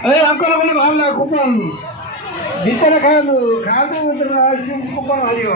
अरे आपको लोगों भावना कुपन भीतर खादू कुपन हारियो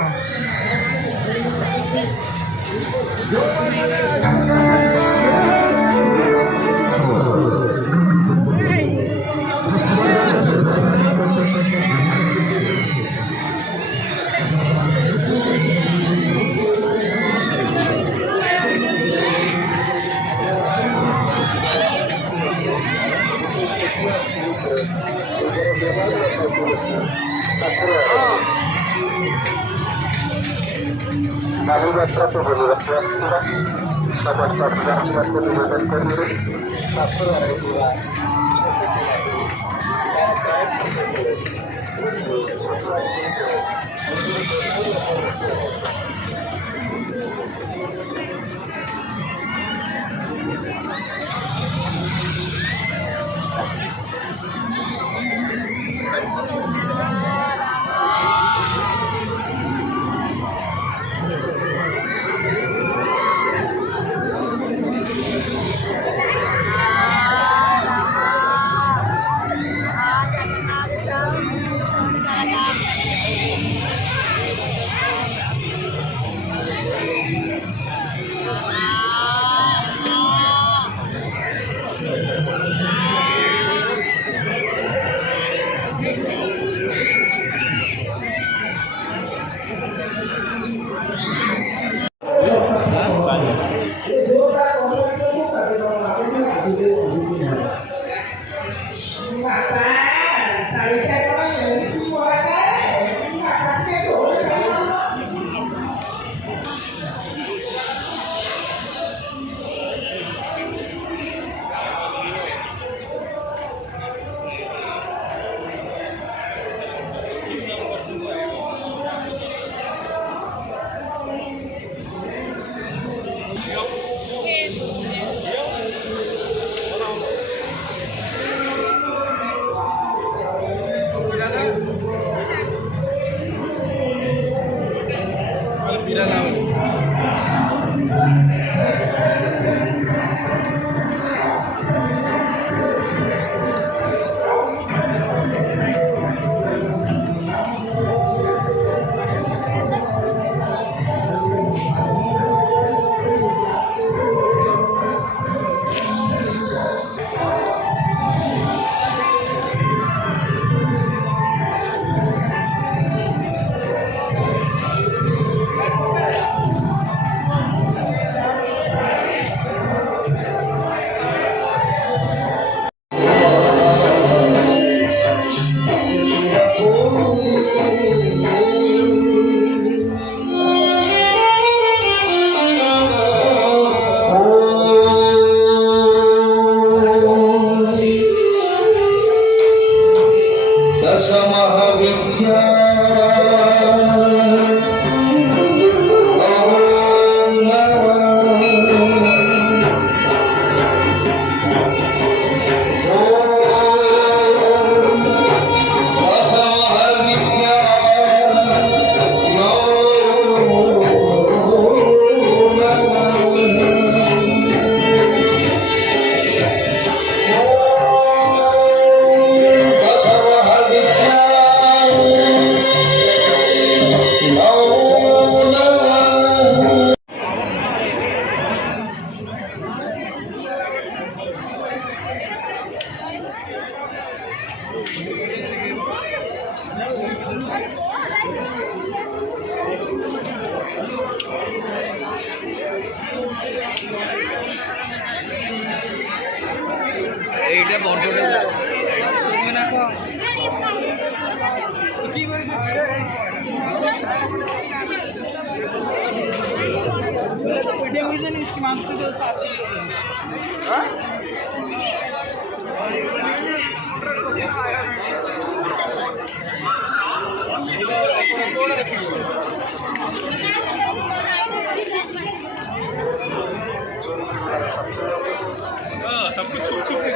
सब कुछ छुप छुप के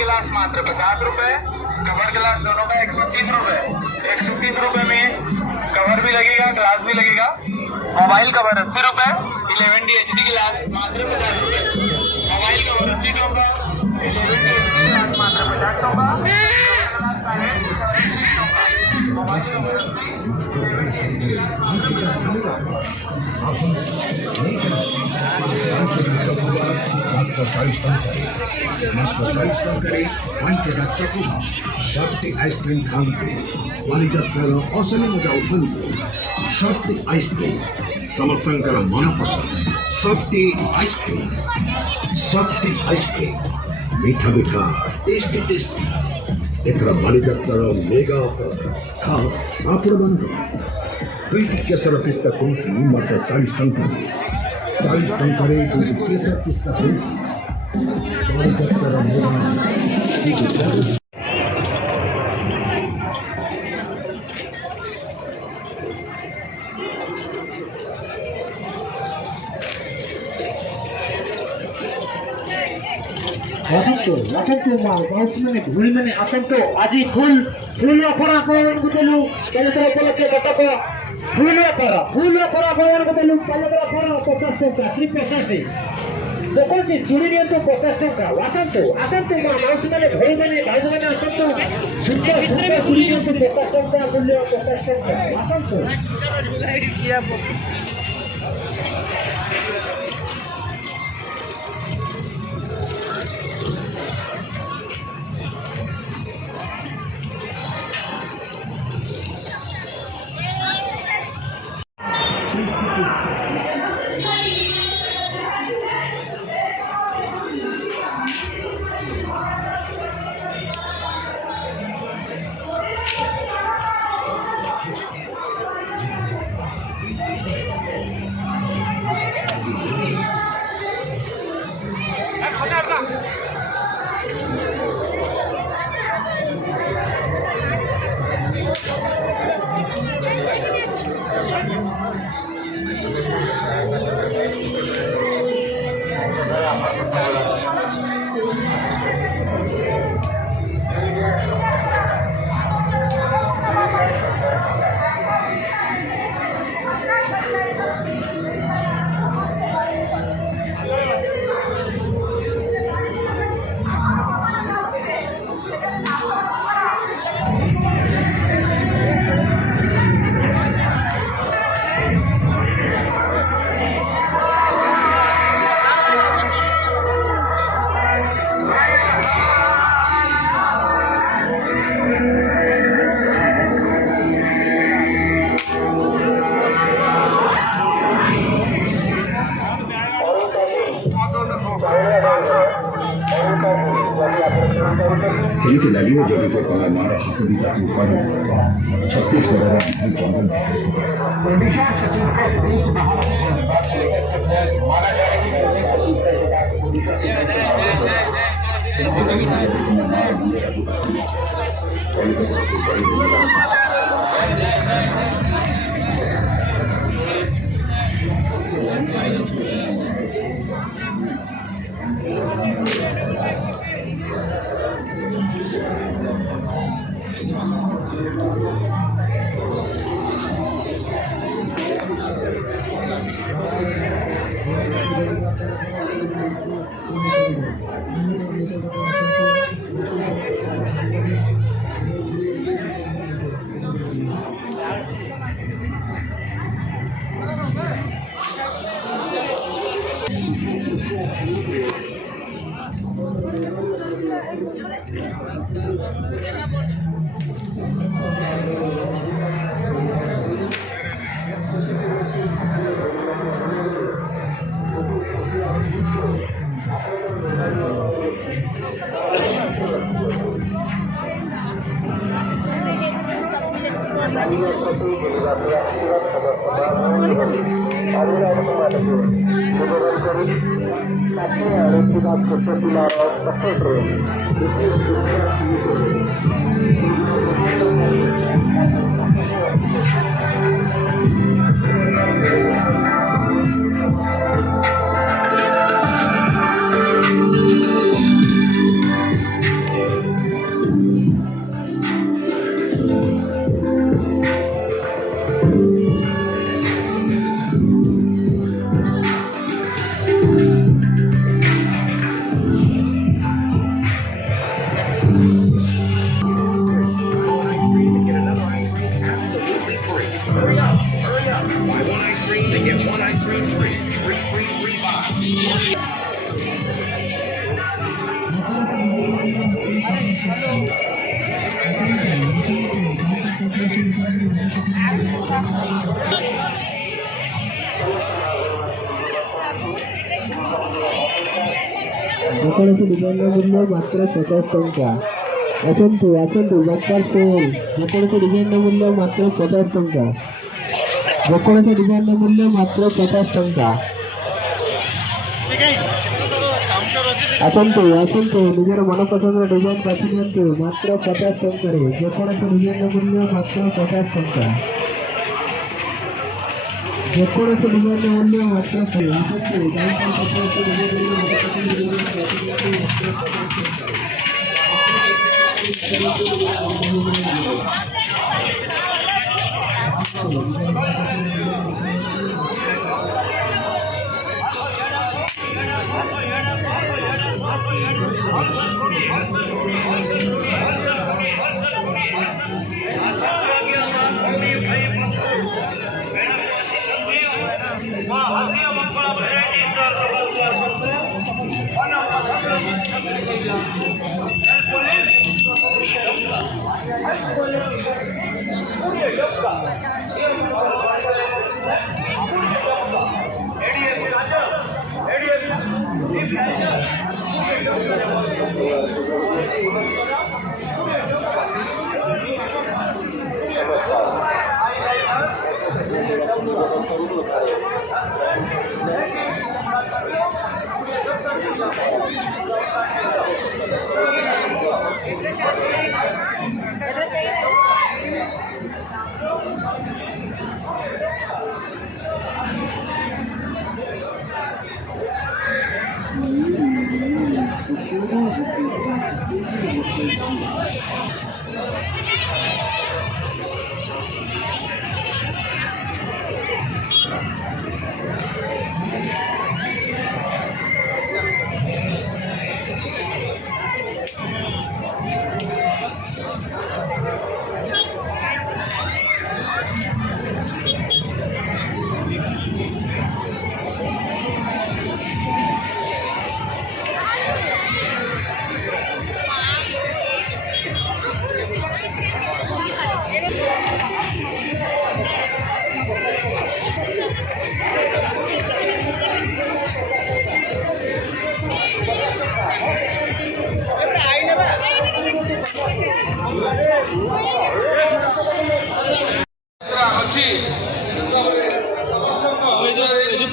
गिलास मात्र 50 रुपए, कवर गिलास दोनों का 130 रुपए। 130 रुपए में कवर भी लगेगा, ग्लास भी लगेगा। मोबाइल कवर 80 रुपए, 11D HD गिलास मात्र 50 रुपए। मोबाइल कवर 80 टोका, 11D HD गिलास मात्र 50 टोका। मोबाइल कवर 80, 11D HD गिलास मात्र 40 ଟଙ୍କାରେ 5ଟା ଚକୋବା ଶକ୍ତି ଆଇସ୍କ୍ରିମ୍ ଖାଆନ୍ତୁ। ବାଲିଯାତ୍ରାର ଅସଲି ମଜା ଉଠାନ୍ତୁ। ଶକ୍ତି ଆଇସ୍କ୍ରିମ୍ ସମସ୍ତଙ୍କର ମନପସନ୍ଦ। ଶକ୍ତି ଆଇସ୍କ୍ରିମ୍, ଶକ୍ତି ଆଇସ୍କ୍ରିମ୍ ମିଠା ମିଠା ଟେଷ୍ଟି ଟେଷ୍ଟି। ଏଥର ବାଲିଯାତ୍ରାର ମେଗା ଅଫର ଖାସ୍ ଆପଣମାନଙ୍କ ଦୁଇଟି କେଶର ପିସ୍ତା କୁଲ୍ଫି ମାତ୍ର 40 ଟଙ୍କାରେ। 40 ଟଙ୍କାରେ ଦୁଇଟି କେଶର ପିସ୍ତା କୁଲ୍ଫି। ବାଲିଯାତ୍ରାର ମେଗା ଆସନ୍ତୁ ଆସନ୍ତୁ ମାଉସୀ ମାନେ ଭଉଣୀ ମାନେ ଆସନ୍ତୁ। ଆଜି ଫୁଲ ଅଫର ଆପଣମାନଙ୍କୁ ଦେଲୁ ବାଲିଯାତ୍ରା ଉପଲକ୍ଷେ କଟକ ଫୁଲ ଅଫର ଆପଣମାନଙ୍କୁ ଦେଲୁ। ବାଲିଯାତ୍ରା ଅଫର 50 ଟଙ୍କା ଶ୍ରୀ 85 ଦେଖନ୍ତୁ ଚୁଡ଼ି ନିଅନ୍ତୁ 50 ଟଙ୍କା। ଆସନ୍ତୁ ଆସନ୍ତୁ ମାଉସୀ ମାନେ ଭଉଣୀ ମାନେ ଭାଇ ମାନେ ଆସନ୍ତୁ। ସୁନ୍ଦର ସୁନ୍ଦର ଚୁଡ଼ି ନିଅନ୍ତୁ 50 ଟଙ୍କା ମୂଲ୍ୟ 50 ଟଙ୍କା। ଆସନ୍ତୁ କେମିତି ଲାଗିବ ଯଦି ସେ କଳା ମାର ହାତ ଦିଟାକୁ ଉପାଡ଼ି ଛତିଶଗଡ଼ର ଜଙ୍ଗଲ ଭିତରେ ଯେକୌଣସି ଡିଜାଇନର ମୂଲ୍ୟ ମାତ୍ର 50 ଟଙ୍କା। ଆସନ୍ତୁ ଆସନ୍ତୁ ବକ୍କାର ସେଲ୍। ଯେକୌଣସି ଡିଜାଇନର ମୂଲ୍ୟ ମାତ୍ର 50 ଟଙ୍କା। ଯେକୌଣସି ଡିଜାଇନର ମୂଲ୍ୟ ମାତ୍ର 50 ଟଙ୍କା। ଆସନ୍ତୁ ଆସନ୍ତୁ ନିଜର ମନପସନ୍ଦର ଡିଜାଇନ ବାଛି ନିଅନ୍ତୁ ମାତ୍ର 50 ଟଙ୍କାରେ। ଯେକୌଣସି ଡିଜାଇନର ମୂଲ୍ୟ ମାତ୍ର 50 ଟଙ୍କା। ଯେକୌଣସି ଡିଜାଇନର ମୂଲ୍ୟ ମାତ୍ର 50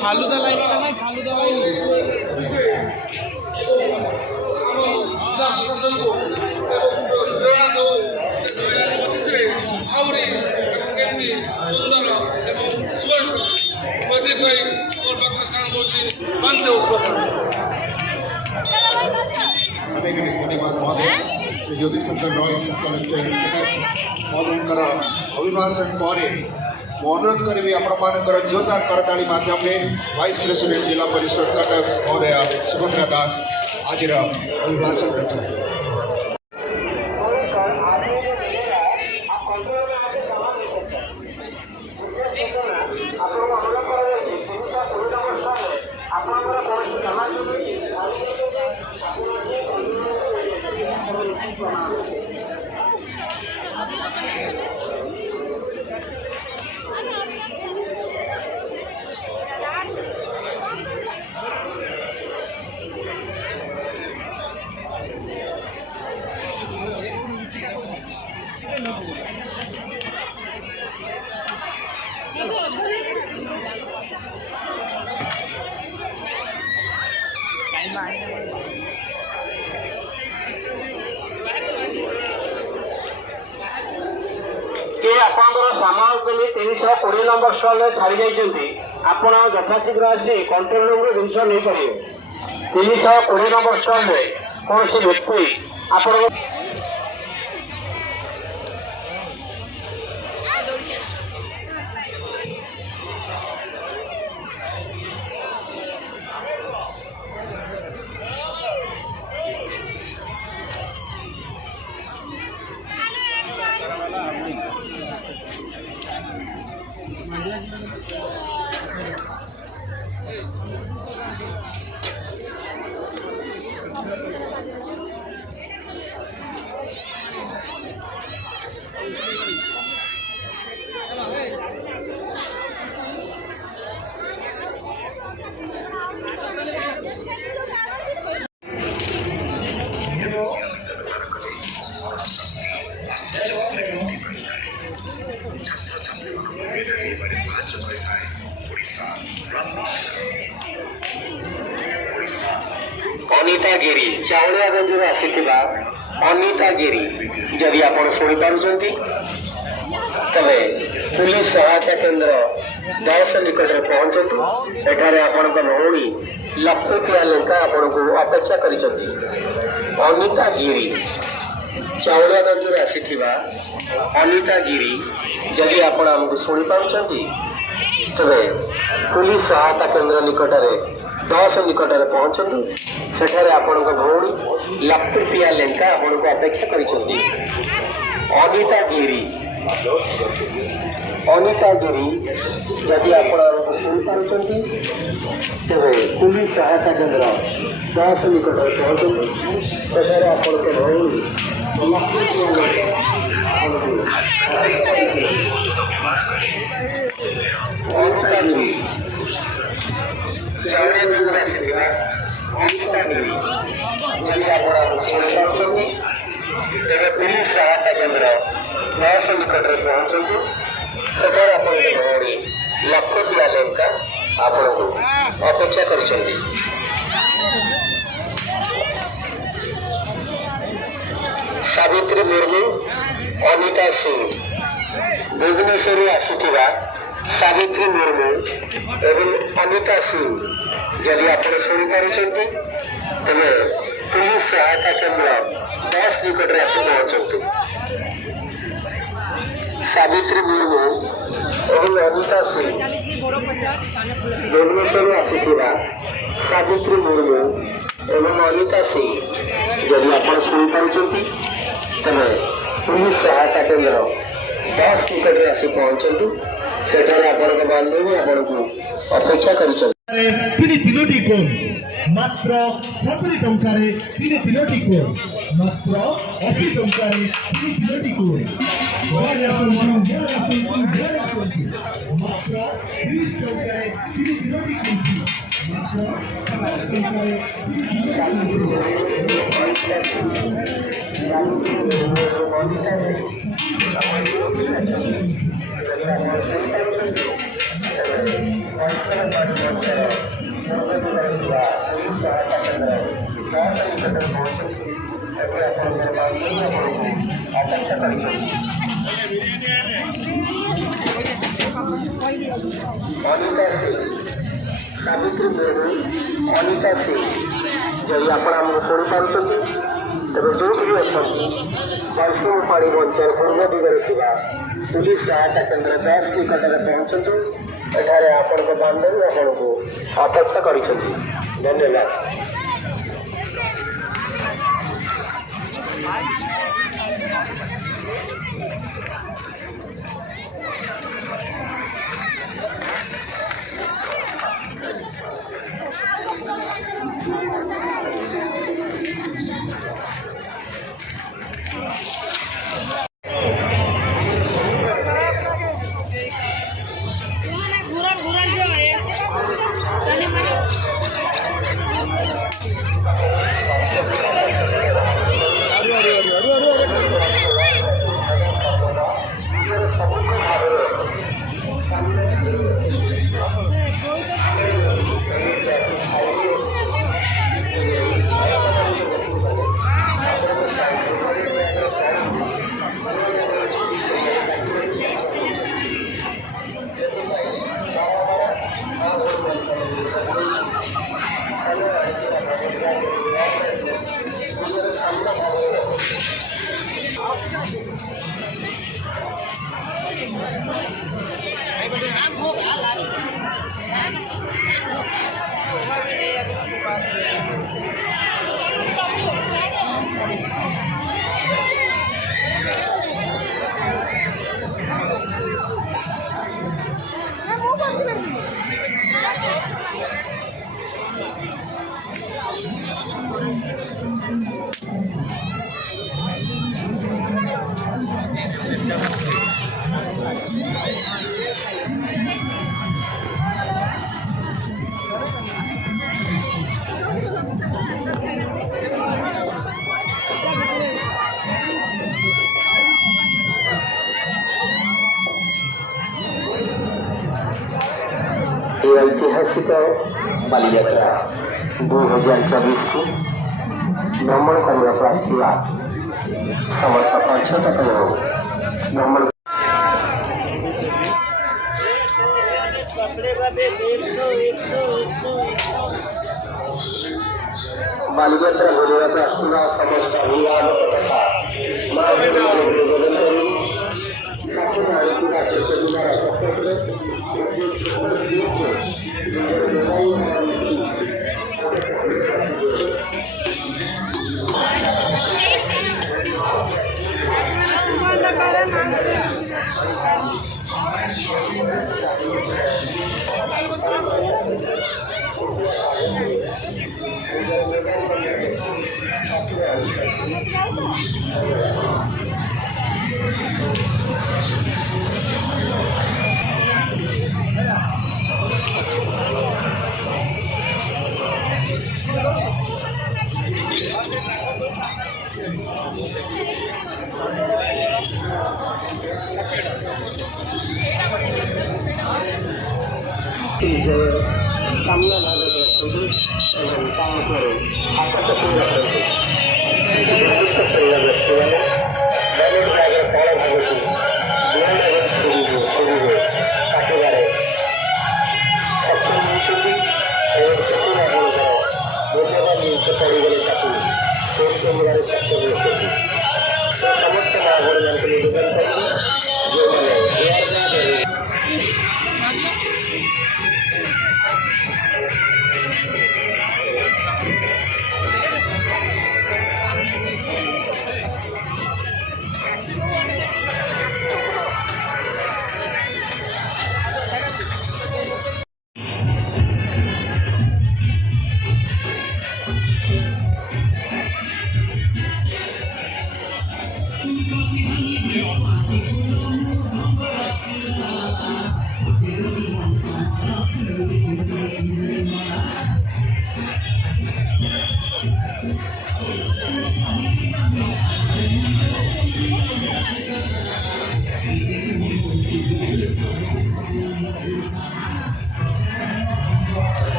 फालुदा लाइन ना फालुदा धन्यवाद महोदय श्री ज्योति शंकर रॉय कलेक्टर महोदय अभिभाषण पर अनुरोध करी आपर जोरदार करताली माध्यम वाइस प्रेसिडेंट जिला परिषद कटक महोदय सुभद्रा दास आज अभिभाषण रखें। ଆପଣଙ୍କର ସାମାନ ବୋଲି 320 ନମ୍ବର ଷ୍ଟଲରେ ଛାଡ଼ି ଯାଇଛନ୍ତି। ଆପଣ ଯଥାଶୀଘ୍ର ଆସି କଣ୍ଟ୍ରୋଲ ରୁମ୍ରୁ ଜିନିଷ ନେଇପାରିବେ। 320 ନମ୍ବର ଷ୍ଟଲରେ କୌଣସି ବ୍ୟକ୍ତି ଆପଣଙ୍କ अनिता गिरी चाउलियागंज आसीथिबा अनिता गिरी जदि आपण शुणी पारुचंती तबे पुलिस सहायता केंद्र 10 निकट में पहुंचतु। एठारे आपण भौणी लखुटिया लेखा आपण को अपेक्षा करिसंती। अनिता गिरी चाउलियागंज आसीथिबा अनिता गिरी जदि आपण हमको शुणी पारुचंती तबे पुलिस सहायता केंद्र निकट में 10 निकट में पहुंचतु। सेठारे आपण भौणी लखुटिया लेखा आपण को अपेक्षा करिसंती। अनिता गिरी जदि आपण शुणी पारुचंती तेरे पुलिस सहायता केंद्र 10 निकट में पहुंचतु। सेठारे आपण भौणी लखुटिया लेखा अनिता गिरी चाउलियागंज में आसीथिबा अनिता गिरी जदि आपण शुणी पारुचंती तेरे पुलिस सहायता केंद्र 10 निकट में पहुंचतु। सेठारे आपण भौणी लखुटिया लेखा आपण को अपेक्षा करिसंती। सावित्री मुर्मू अनिता सिंह भुवनेश्वर आसीथिबा सावित्री मुर्मू एवं अनिता सिंह जदि आप शुणी पारुचंती तेरे पुलिस सहायता केंद्र 10 निकट में आसी पहुंचतु। सावित्री मुर्मू एवं अनिता सिंह भुवनेश्वर आसीथिबा सावित्री मुर्मू एवं अनिता सिंह जदि आप शुणी पारुचंती तेरे पुलिस सहायता केंद्र 10 निकट में आसी पहुंचतु। सेठारे आपण बांधवी आपण को अपेक्षा करिसंती। তিনি তিনোটি কোণ মাত্র 70 টঙ্কারে তিনি তিনোটি কোণ মাত্র 80 টঙ্কারে তিনি তিনোটি কোণ মাত্র 30 টঙ্কারে তিনি তিনোটি কোণ মাত্র 50 টঙ্কারে सावित्री मुर्मू अनिता सिंह जदि आप शुणी पारुचंती तेरे जो भी अच्छा वैष्णव पाणी बंचर पूर्व दिगरे थिबा पुलिस सहायता केंद्र 10 निकट में पहुंचतु। एठारे आपण बांधवी आपण को अपेक्षा करिसंती। धन्यवाद। এই ঐতিহাসিক বালিযাত্রা 2024 ভ্রমণ କରିବାକୁ ଆସିଥିବା ସମସ୍ତ ପର୍ଯ୍ୟଟକଙ୍କୁ ଭ୍ରମଣ ବାଲିଯାତ୍ରା ବୁଲିବାକୁ ଆସିଥିବା ସମସ୍ତ ଅଭିଭାବକ ତଥା ମା ଯୋଗଦାନ ସାମ୍ନା ଭାଗରେ ରଖନ୍ତୁ ଏବଂ ତା ଉପରେ ହାତ ପକାଇ ରଖନ୍ତୁ। ନିର୍ଦ୍ଦିଷ୍ଟ କରିବା ବ୍ୟକ୍ତିମାନେ ବନେଟ୍ ବ୍ୟାଗର ତଳ ଭାଗକୁ ବ୍ଲେଡ୍ ଏବଂ ଛୁରୀରେ କାଟିବାରେ ସକ୍ଷମ ହେଉଛନ୍ତି ଏବଂ ସେଥିରେ ଆପଣଙ୍କର ମୂଲ୍ୟବାନ ଜିନିଷ ପଡ଼ିଗଲେ ତାକୁ ଚୋରି କରିବାରେ ସକ୍ଷମ ହେଉଛନ୍ତି। ସମସ୍ତ ନାଗରିକମାନଙ୍କୁ ନିବେଦନ କରୁଛୁ ଯେଉଁମାନେ ଏୟାର ବ୍ୟାଗ୍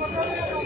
Hello.